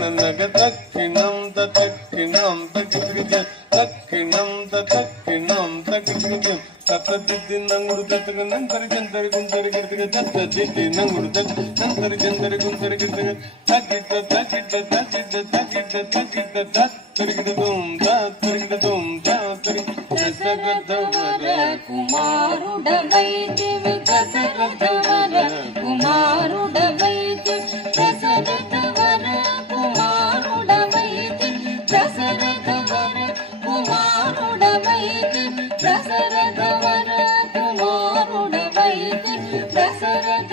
నగ దక్షిణం దక్షిణం తగ్గిన దక్షిణం దక్షిణం తగ్గి తత్తి నంగుడు దత్తగ నంతరి జంతరి గుంతరి గిరితిగ దత్తి నంగుడు నంతరి జంతరి గుంతరి గిరితిగ తగ్గిట తగ్గిట తగ్గిట తగ్గిట తగ్గిట తరిగిట దుమ్ తరిగిట దుమ్ తరి దశరథవర కుమారుడవైతివి దశరథవర కుమారుడవైతి దశరథవర కుమారుడవైతి దశరథవర కుమారుడవైతి దశరథవర కుమారుడవైతి దశరథ